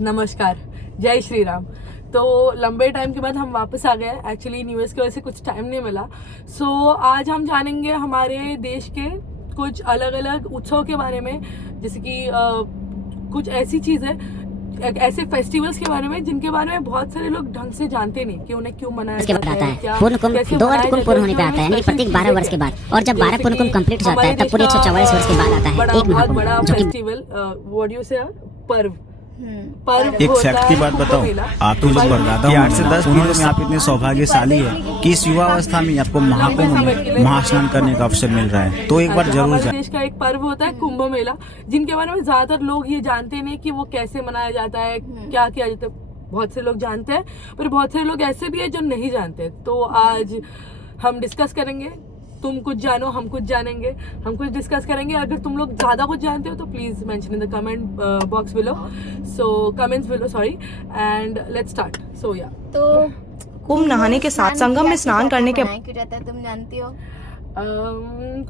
नमस्कार, जय श्री राम। तो लंबे टाइम के बाद हम वापस आ गए। एक्चुअली न्यूज़ की वजह से कुछ टाइम नहीं मिला। सो आज हम जानेंगे हमारे देश के कुछ अलग अलग उत्सव के बारे में, जैसे कि कुछ ऐसी चीज़ें, ऐसे फेस्टिवल्स के बारे में जिनके बारे में बहुत सारे लोग ढंग से जानते नहीं कि उन्हें क्यों मनाया जाता है। पूर्ण कुंभ 2 अर्ध कुंभ पूर्ण होने पे आता है, यानी प्रत्येक 12 वर्ष के बाद। और जब 12 पूर्ण कुंभ कंप्लीट हो जाता है तब पूरे 144 वर्ष के बाद आता है एक बहुत बड़ा महाकुंभ। फेस्टिवल, व्हाट यू से, पर्व। एक फैक्ट की बात बताओ, आप तो लोग बरदादा 8 से 10 पीढ़ियों में आप इतने सौभाग्यशाली है कि इस युवा अवस्था में आपको महाकुंभ में महास्नान करने का अवसर मिल रहा है, तो एक बार जरूर हमारे जाए। देश का एक पर्व होता है कुंभ मेला, जिनके बारे में ज्यादातर लोग ये जानते नहीं कि वो कैसे मनाया जाता है, क्या किया जाता है। बहुत से लोग जानते हैं पर बहुत सारे लोग ऐसे भी है जो नहीं जानते। तो आज हम डिस्कस करेंगे, तुम कुछ जानो हम कुछ जानेंगे, हम कुछ डिस्कस करेंगे। अगर तुम लोग ज्यादा कुछ जानते हो तो please mention in the comment box below, comments below, sorry, and let's start. So या तो कुंभ नहाने के साथ संगम में स्नान करने के क्यों जाता है, तुम जानती हो?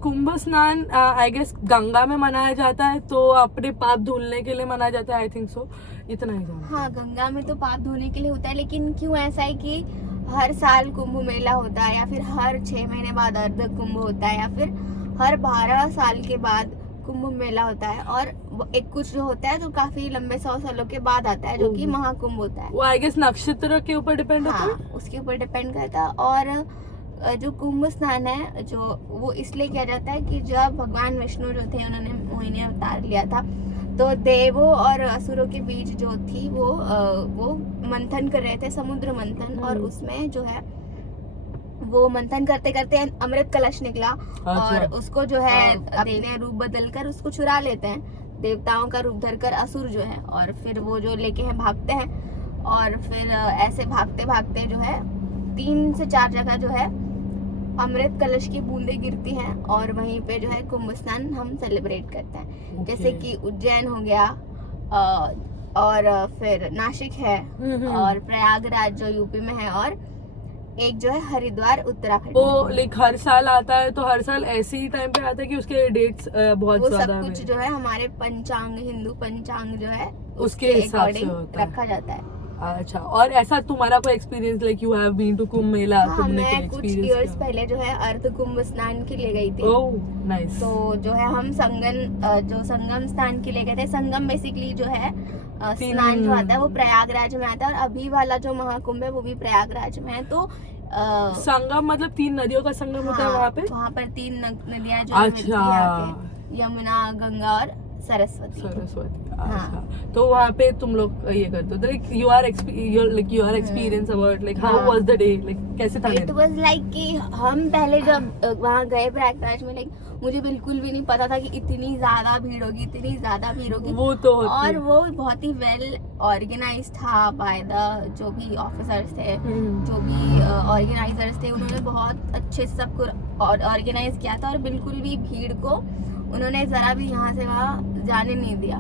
कुंभ स्नान आई गेस गंगा में मनाया जाता है, तो अपने पाप धुलने के लिए मनाया जाता है, आई थिंक सो, इतना ही जानती हूँ। हाँ, गंगा में तो पाप धोने के लिए होता है, लेकिन क्यों ऐसा है कि हर साल कुंभ मेला होता है, या फिर हर 6 महीने बाद अर्ध कुंभ होता है, या फिर हर 12 साल के बाद कुंभ मेला होता है, और एक कुछ जो होता है तो काफी लंबे 100 सालों के बाद आता है, जो कि महाकुंभ होता है। वो आई गेस नक्षत्र के ऊपर डिपेंड होता है। हाँ, उसके ऊपर डिपेंड करता है। और जो कुंभ स्नान है जो वो इसलिए किया जाता है कि जब भगवान विष्णु जो थे उन्होंने मोहिनी अवतार लिया था, तो देवों और असुरों के बीच जो थी वो मंथन कर रहे थे, समुद्र मंथन, और उसमें जो है वो मंथन करते करते अमृत कलश निकला। और उसको जो है अपने रूप बदल कर उसको चुरा लेते हैं, देवताओं का रूप धरकर असुर जो है, और फिर वो जो लेके हैं भागते हैं, और फिर ऐसे भागते भागते जो है 3 से 4 जगह जो है अमृत कलश की बूंदें गिरती हैं, और वहीं पे जो है कुंभ स्नान हम सेलिब्रेट करते हैं। जैसे कि उज्जैन हो गया, और फिर नासिक है, और प्रयागराज जो यूपी में है, और एक जो है हरिद्वार उत्तराखंड। वो लाइक हर साल आता है, तो हर साल ऐसे ही टाइम पे आता है कि उसके डेट्स बहुत वो ज्यादा सब कुछ जो है हमारे पंचांग, हिंदू पंचांग जो है उसके हिसाब से होता है। रखा जाता है। अच्छा, और ऐसा तुम्हारा कोई experience, like you have been to Kumbh Mela? हाँ, तुमने मैं कुछ इयर्स पहले जो है अर्ध कुंभ स्नान के लिए गई थी। Oh nice. तो जो है हम संगम स्नान के लिए गए थे। संगम बेसिकली जो है स्नान जो आता है वो प्रयागराज में आता है, और अभी वाला जो महाकुंभ है वो भी प्रयागराज में है। तो संगम मतलब 3 नदियों का संगम होता है वहाँ पे? वहाँ पर 3 नदियाँ जो मिलती हैं आके, यमुना, गंगा और सरस्वती। अच्छा, तो वहाँ पे तुम लोग ये करते हो, like your experience about, like how was the day, like कैसे था? इट वाज लाइक कि हम पहले जब वहाँ गए प्रयागराज में, लाइक मुझे बिल्कुल भी नहीं पता था कि इतनी ज्यादा भीड़ होगी, इतनी ज्यादा भीड़ होगी। वो तो और वो बहुत ही वेल ऑर्गेनाइज था बाय द जो भी ऑफिसर्स थे, जो भी ऑर्गेनाइजर्स थे, उन्होंने बहुत अच्छे से सबको ऑर्गेनाइज किया था, और बिल्कुल भी भीड़ को उन्होंने जरा भी यहाँ से वहाँ जाने नहीं दिया।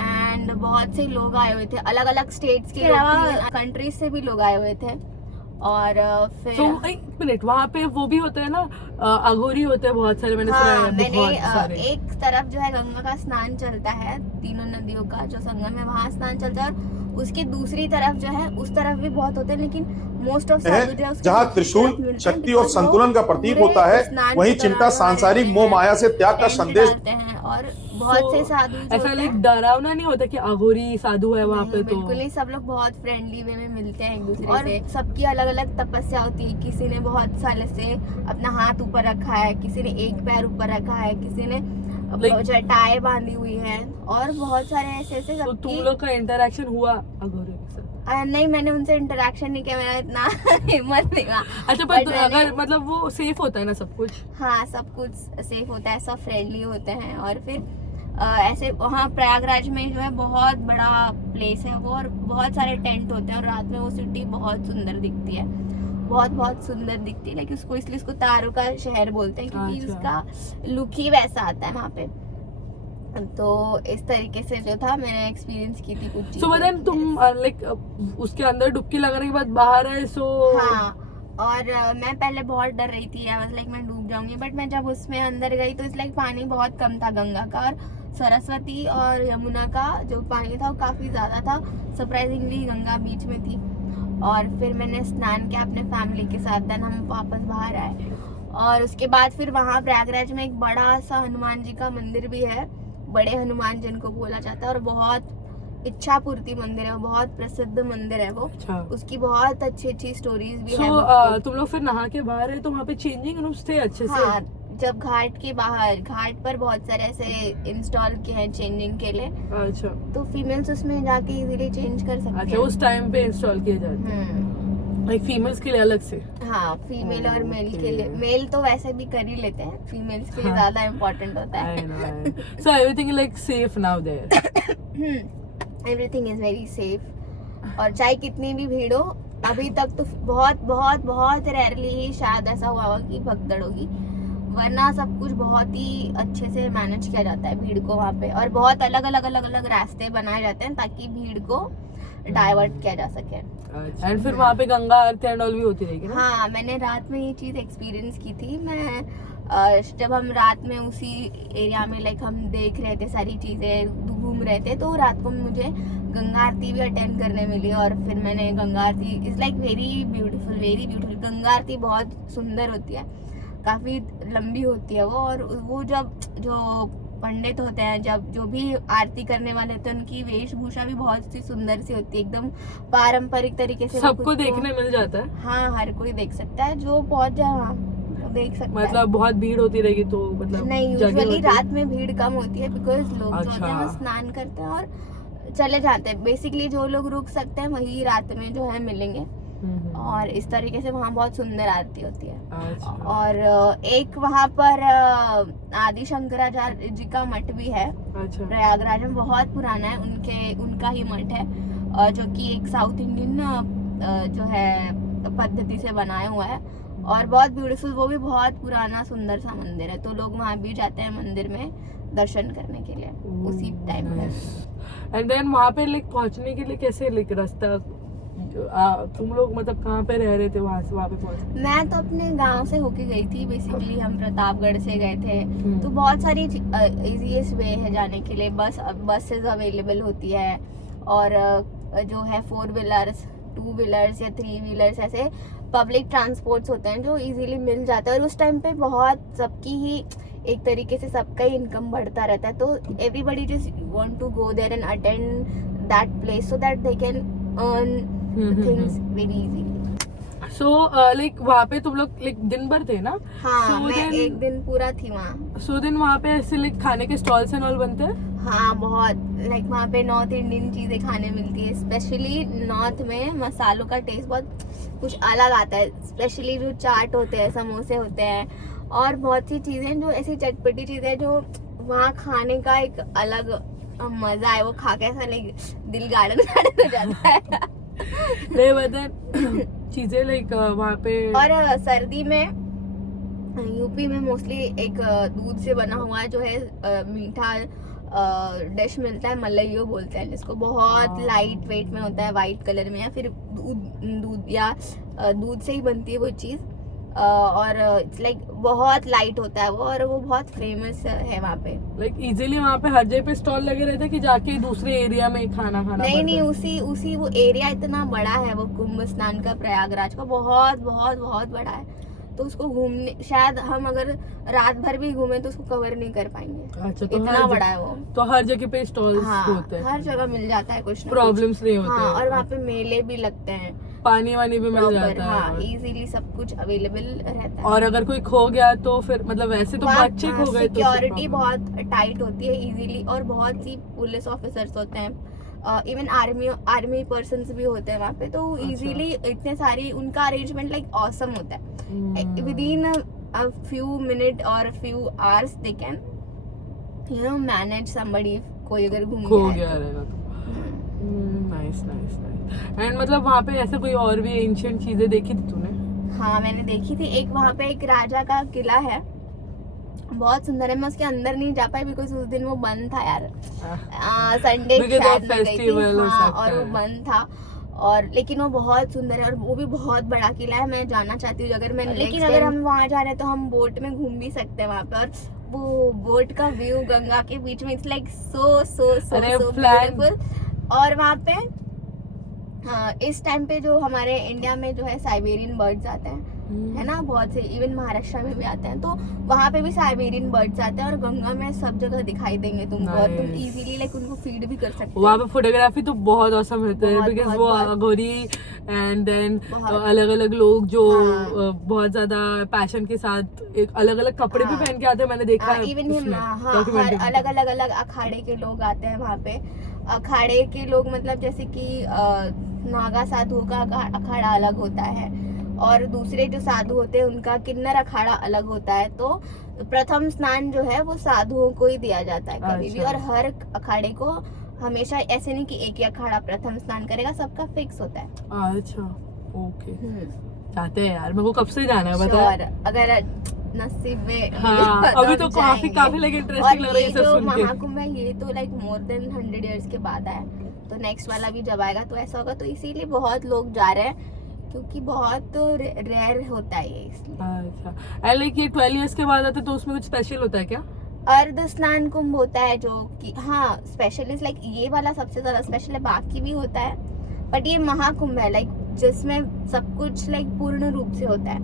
एंड बहुत से लोग आए हुए थे, अलग अलग स्टेट्स के अलावा कंट्रीज से भी लोग आए हुए थे। और फिर एक मिनट, वहाँ पे वो भी होते हैं ना, अघोरी होते हैं बहुत सारे, मैंने सुना है बहुत सारे। एक तरफ जो है गंगा का स्नान चलता है, तीनों नदियों का जो संगम है वहाँ स्नान चलता है, और उसके दूसरी तरफ जो है उस तरफ भी बहुत होते हैं, लेकिन मोस्ट ऑफ साधु जो है जहाँ त्रिशूल शक्ति और संतुलन का प्रतीक होता है, वहीं चिमटा सांसारिक मोह माया से त्याग का संदेश देते हैं। और बहुत से साधु ऐसा लाइक डरावना नहीं होता कि अघोरी साधु है वहाँ पे? तो बिल्कुल नहीं, सब लोग बहुत फ्रेंडली वे में मिलते हैं एक दूसरे से। सबकी अलग अलग तपस्या होती है, किसी ने बहुत साल से अपना हाथ ऊपर रखा है, किसी ने एक पैर ऊपर रखा है, किसी ने जटाएं बांधी हुई है, और बहुत सारे ऐसे तो तुम लोग का इंटरेक्शन हुआ अघोरी के साथ? नहीं, मैंने उनसे इंटरेक्शन नहीं किया, मेरा इतना हिम्मत नहीं हुआ। अच्छा, पर अगर मतलब वो सेफ होता है ना सब कुछ? हाँ, सब कुछ सेफ होता है, सब फ्रेंडली होते हैं। और फिर ऐसे वहाँ प्रयागराज में जो है बहुत बड़ा प्लेस है वो, और बहुत सारे टेंट होते हैं, और रात में वो सिटी बहुत सुंदर दिखती है, बहुत सुंदर दिखती है। लेकिन उसको इसलिए उसको तारों का शहर बोलते हैं, क्योंकि उसका लुक ही वैसा आता है वहाँ पे। तो इस तरीके से जो था मैंने एक्सपीरियंस की थी कुछ चीजें। सो बट तुम लाइक उसके अंदर डुबकी लगाने के बाद बाहर आए, सो हाँ, और मैं पहले बहुत डर रही थी, लाइक मैं डूब जाऊंगी, बट मैं जब उसमें अंदर गई तो इस लाइक पानी बहुत कम था गंगा का, और सरस्वती और यमुना का जो पानी था वो काफ़ी ज़्यादा था। सरप्राइजिंगली गंगा बीच में थी। और फिर मैंने स्नान किया अपने फैमिली के साथ, देन हम वापस बाहर आए। और उसके बाद फिर वहाँ प्रयागराज में एक बड़ा सा हनुमान जी का मंदिर भी है, बड़े हनुमान जिनको बोला जाता है, और बहुत इच्छा पूर्ति मंदिर है, बहुत प्रसिद्ध मंदिर है वो। अच्छा। उसकी बहुत अच्छी स्टोरीज भी है। तुम लोग फिर नहा के बाहर है तो वहाँ पे चेंजिंग रूम्स थे अच्छे से? हाँ, जब घाट के बाहर, घाट पर बहुत सारे ऐसे इंस्टॉल किए हैं चेंजिंग के लिए, अच्छा। तो फीमेल्स उसमें जाके इजीली चेंज कर सकते अच्छा, हैं। उस टाइम पे इंस्टॉल किए जाते हैं लाइक फीमेल्स के लिए अलग से? हाँ, फीमेल और मेल Okay. के लिए। मेल तो वैसे भी कर ही लेते हैं, फीमेल्स के लिए हाँ। ज्यादा इम्पोर्टेंट होता है। So everything is like safe now there? Everything is very safe. और चाहे कितनी भी भीड़ हो, अभी तक तो बहुत बहुत बहुत रेयरली ही शायद ऐसा हुआ होगा कि भगदड़ होगी, वरना सब कुछ बहुत ही अच्छे से मैनेज किया जाता है भीड़ को वहाँ पे। और बहुत अलग अलग रास्ते बनाए जाते हैं ताकि भीड़ को डाइवर्ट किया जा सके। एंड फिर वहाँ पे गंगा आरती एंड ऑल भी होती रहेगी ना? हाँ, मैंने रात में ये चीज़ एक्सपीरियंस की थी। मैं जब हम रात में उसी एरिया में लाइक हम देख रहे थे सारी चीज़ें, घूम रहे थे, तो रात को मुझे गंगा आरती भी अटेंड करने मिली। और फिर मैंने Ganga aarti is like very beautiful. Ganga आरती बहुत सुंदर होती है, काफ़ी लंबी होती है वो। और वो जब जो पंडित होते हैं, जब जो भी आरती करने वाले होते हैं, उनकी वेशभूषा भी बहुत सी सुंदर सी होती है, एकदम पारंपरिक तरीके से। सबको देखने मिल जाता है? हाँ, हर कोई देख सकता है, जो पहुंच जाए वहाँ देख सकता है। मतलब बहुत भीड़ होती रहेगी तो मतलब नहीं, जगह यूजुअली होती है? रात में भीड़ कम होती है, बिकॉज लोग जो होते हैं वो अच्छा। स्नान करते हैं और चले जाते हैं। बेसिकली जो लोग रुक सकते हैं वही रात में जो है मिलेंगे। और इस तरीके से वहाँ बहुत सुंदर आरती होती है। अच्छा। और एक वहाँ पर आदि शंकराचार्य जी का मठ भी है अच्छा। प्रयागराज में, बहुत पुराना है, उनका ही मठ है, जो कि एक साउथ इंडियन जो है पद्धति से बनाया हुआ है और बहुत ब्यूटीफुल। वो भी बहुत पुराना सुंदर सा मंदिर है, तो लोग वहाँ भी जाते हैं मंदिर में दर्शन करने के लिए उसी टाइम में। एंड देन वहाँ पे लाइक पहुँचने के लिए कैसे लाइक रास्ता तुम लोग मतलब कहाँ पे रह रहे थे वहाँ से वहाँ पे पहुँचे? मैं तो अपने गांव से होके गई थी। बेसिकली हम प्रतापगढ़ से गए थे, तो बहुत सारी इजीएस्ट वे है जाने के लिए। बसेस अवेलेबल होती है, और जो है 4 व्हीलर्स, 2 व्हीलर्स या 3 व्हीलर्स, ऐसे पब्लिक ट्रांसपोर्ट्स होते हैं जो इजीली मिल जाता है। और उस टाइम पे बहुत सबकी ही एक तरीके से सबका ही इनकम बढ़ता रहता है, तो everybody just want to go there and attend that place so that they can earn things very easily. So like वहाँ पे तुम लोग लाइक दिन भर थे ना? हाँ, So मैं then- एक दिन पूरा थी वहाँ। सो दिन वहाँ पे ऐसे लाइक खाने के स्टॉल्स एंड ऑल बनते हैं? हाँ, बहुत लाइक वहाँ पे नॉर्थ इंडियन चीज़ें खाने मिलती है। स्पेशली नॉर्थ में मसालों का टेस्ट बहुत कुछ अलग आता है। स्पेशली जो चाट होते हैं, समोसे होते हैं, और बहुत सी चीज़ें जो ऐसी चटपटी चीज़ें जो वहाँ खाने का एक अलग मज़ा है। वो खा के ऐसा लाइक दिल गार्डन हो जाता है। नहीं बता चीजें लाइक वहाँ पे। और सर्दी में यूपी में मोस्टली एक दूध से बना हुआ जो है मीठा डिश मिलता है, मलइयो बोलते हैं जिसको। बहुत लाइट वेट में होता है, वाइट कलर में, या फिर दूध या दूध से ही बनती है वो चीज़। और इट्स लाइक बहुत लाइट होता है वो, और वो बहुत फेमस है वहाँ पे। लाइक इजीली वहाँ पे हर जगह पे स्टॉल लगे रहते हैं कि जाके दूसरे एरिया में खाना खाना नहीं, पड़ता है? उसी वो एरिया इतना बड़ा है, वो कुंभ स्नान का प्रयागराज का बहुत बहुत बहुत बड़ा है। तो उसको घूमने शायद हम अगर रात भर भी घूमे तो उसको कवर नहीं कर पाएंगे। अच्छा, तो इतना बड़ा है वो। तो हर जगह पे स्टॉल्स हाँ, होते हैं? हर जगह मिल जाता है कुछ ना प्रॉब्लम्स नहीं कुछ। होते हाँ, हैं? और वहाँ पे मेले भी लगते हैं, पानी वानी भी मिल जाता है? हाँ, इजीली सब कुछ अवेलेबल रहता है। और अगर कोई खो गया तो फिर मतलब वैसे तो बच्चे खो गए तो सिक्योरिटी बहुत टाइट होती है इजीली, और बहुत सी पुलिस ऑफिसर्स होते हैं, इवन आर्मी पर्सन्स भी होते हैं वहाँ पे, तो इजीली इतने सारी उनका अरेंजमेंट लाइक ऑसम होता है। With in a few minutes or a few hours they can manage somebody, कोई अगर घूम खो गया गया है तो। रहेगा तो। Nice nice nice. एंड मतलब वहाँ पे ऐसे कोई और भी एंशिएंट चीजें देखी थी तूने? हाँ, मैंने देखी थी। एक वहाँ पे एक राजा का किला है, बहुत सुंदर है। मैं उसके अंदर नहीं जा पाई बिकॉज उस दिन वो बंद था यार, संडे Because of शायद मैं गई थी। festival हो हाँ, सकता और वो है। बंद था, और लेकिन वो बहुत सुंदर है, और वो भी बहुत बड़ा किला है। मैं जाना चाहती हूँ अगर मैं, लेकिन अगर हम वहाँ जा रहे हैं तो हम बोट में घूम भी सकते हैं वहाँ पे। और वो बोट का व्यू गंगा के बीच में, इट्स लाइक सो सो सो अरे सो plan- ब्यूटीफुल। और वहाँ पे हाँ, इस टाइम पे जो हमारे इंडिया में जो है साइबेरियन बर्ड्स आते हैं, है ना, बहुत से, इवन महाराष्ट्र में भी आते हैं, तो वहाँ पे भी साइबेरियन बर्ड्स आते हैं और गंगा में सब जगह दिखाई देंगे तुमको, और तुम Nice. इजीली लाइक उनको फीड भी कर सकते वहाँ हो। पे फोटोग्राफी तो बहुत औसम होता है, बहुत, बिकॉज बहुत, वो बहुत। अघोरी एंड देन बहुत। अलग अलग लोग जो हाँ। बहुत ज्यादा पैशन के साथ एक अलग अलग कपड़े भी हाँ। पहन के आते हैं, मैंने देखा है इवन उसमें, हाँ, documentary हर में। अलग अखाड़े के लोग आते हैं वहाँ पे। अखाड़े के लोग मतलब जैसे कि नागा साधुओं का अखाड़ा अलग होता है, और दूसरे जो साधु होते हैं उनका किन्नर अखाड़ा अलग होता है। तो प्रथम स्नान जो है वो साधुओं को ही दिया जाता है कभी भी, अच्छा। और हर अखाड़े को हमेशा ऐसे नहीं कि एक ही अखाड़ा प्रथम स्नान करेगा, सबका फिक्स होता है। अच्छा, ओके, जाते हैं यार, मेरे को कब से जाना है बता। श्योर, अगर नसीब में हाँ, अभी तो काफी जाएंगे। लगे और इंटरेस्टिंग लग रहा है ये ये सब जो सुन के। महाकुंभ है ये तो लाइक मोर देन 100 इयर्स के बाद है, तो नेक्स्ट वाला भी जब आएगा तो ऐसा होगा, तो इसीलिए बहुत लोग जा रहे हैं, क्योंकि बहुत रेयर होता है ये, इसलिए। अच्छा, एंड लाइक ये 12 इयर्स के बाद आते तो उसमें कुछ स्पेशल होता है क्या? अर्ध स्नान कुंभ होता है जो कि हाँ स्पेशल इज लाइक ये वाला सबसे ज्यादा स्पेशल है, बाकी भी होता है, बट ये महाकुंभ है लाइक जिसमें सब कुछ लाइक पूर्ण रूप से होता है,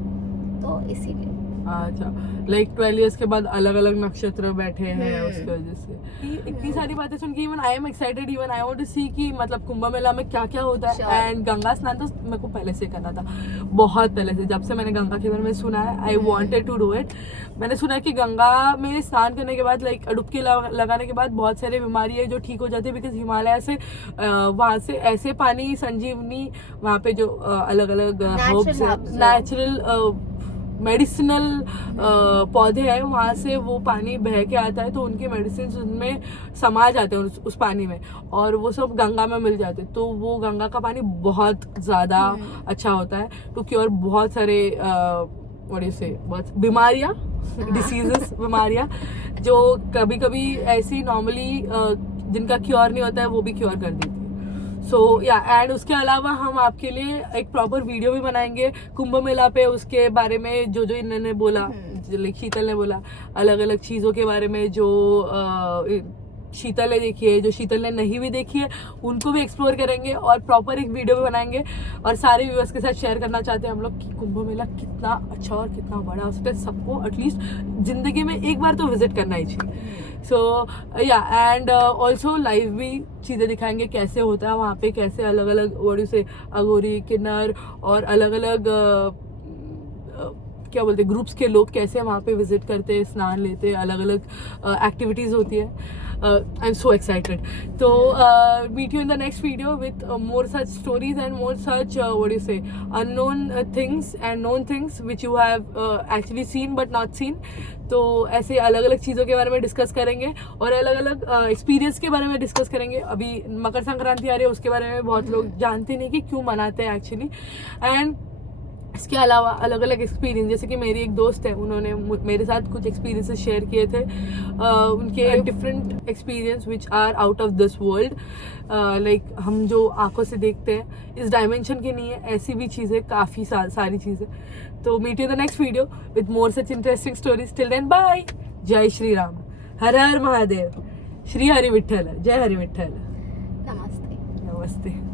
तो इसीलिए। अच्छा, लाइक 12 इयर्स के बाद अलग अलग नक्षत्र बैठे हैं हम्म। उसकी वजह से। इतनी सारी बातें सुन के even I am excited, even I want to see कि मतलब कुंभ मेला में क्या क्या होता है। Sure. एंड गंगा स्नान तो मेरे को पहले से करना था, बहुत पहले से, जब से मैंने गंगा के बारे में सुना है, I wanted to do it. मैंने सुना है कि गंगा में स्नान करने के बाद लाइक डुबकी लगाने के बाद बहुत सारी बीमारी है जो ठीक हो जाती है, बिकॉज हिमालय से वहाँ से ऐसे पानी संजीवनी, वहाँ पे जो अलग अलग Natural herbs, नेचुरल मेडिसिनल पौधे हैं, वहाँ से वो पानी बह के आता है, तो उनके मेडिसिन उनमें समा जाते हैं उस पानी में, और वो सब गंगा में मिल जाते हैं। तो वो गंगा का पानी बहुत ज़्यादा अच्छा होता है टू क्योर बहुत सारे बहुत बीमारियाँ, डिसीजेस, बीमारियाँ जो कभी कभी ऐसी नॉर्मली जिनका क्योर नहीं होता है वो भी क्योर कर देती है। सो या एंड उसके अलावा हम आपके लिए एक प्रॉपर वीडियो भी बनाएंगे कुंभ मेला पे, उसके बारे में जो जो इन्होंने बोला, शीतल ने बोला अलग अलग चीज़ों के बारे में, जो शीतल ने देखी है, जो शीतल ने नहीं भी देखी है, उनको भी एक्सप्लोर करेंगे और प्रॉपर एक वीडियो भी बनाएंगे और सारे व्यूअर्स के साथ शेयर करना चाहते हैं हम लोग कि कुंभ मेला कितना अच्छा और कितना बड़ा हो सकता है। सबको एटलीस्ट जिंदगी में एक बार तो विजिट करना ही चाहिए। सो या एंड ऑल्सो लाइव भी चीज़ें दिखाएंगे, कैसे होता है वहाँ पे, कैसे अलग अलग वर्ड से अघोरी, किन्नर और अलग अलग क्या बोलते हैं ग्रुप्स के लोग कैसे वहाँ पे विजिट करते हैं, स्नान लेते हैं, अलग अलग एक्टिविटीज़ होती है। I am so excited. तो meet you in the next video with more such stories and more such what you say unknown things and known things which you have actually seen but not seen. तो ऐसे अलग अलग चीज़ों के बारे में discuss करेंगे और अलग अलग एक्सपीरियंस के बारे में डिस्कस करेंगे। अभी मकर संक्रांति आ रही है, उसके बारे में बहुत लोग जानते नहीं कि क्यों मनाते हैं एक्चुअली। एंड इसके अलावा अलग अलग एक्सपीरियंस, जैसे कि मेरी एक दोस्त है, उन्होंने मेरे साथ कुछ एक्सपीरियंसेस शेयर किए थे, उनके different experience which are out of this world. Like हम जो आंखों से देखते हैं इस डायमेंशन की नहीं है, ऐसी भी चीज़ें काफ़ी सारी चीज़ें। तो meet you the next video with more such interesting stories. Till then bye. Jai Shri Ram, हर हर महादेव, श्री हरि विठ्ठल, जय हरि विठ्ठल, नमस्ते। नमस्ते।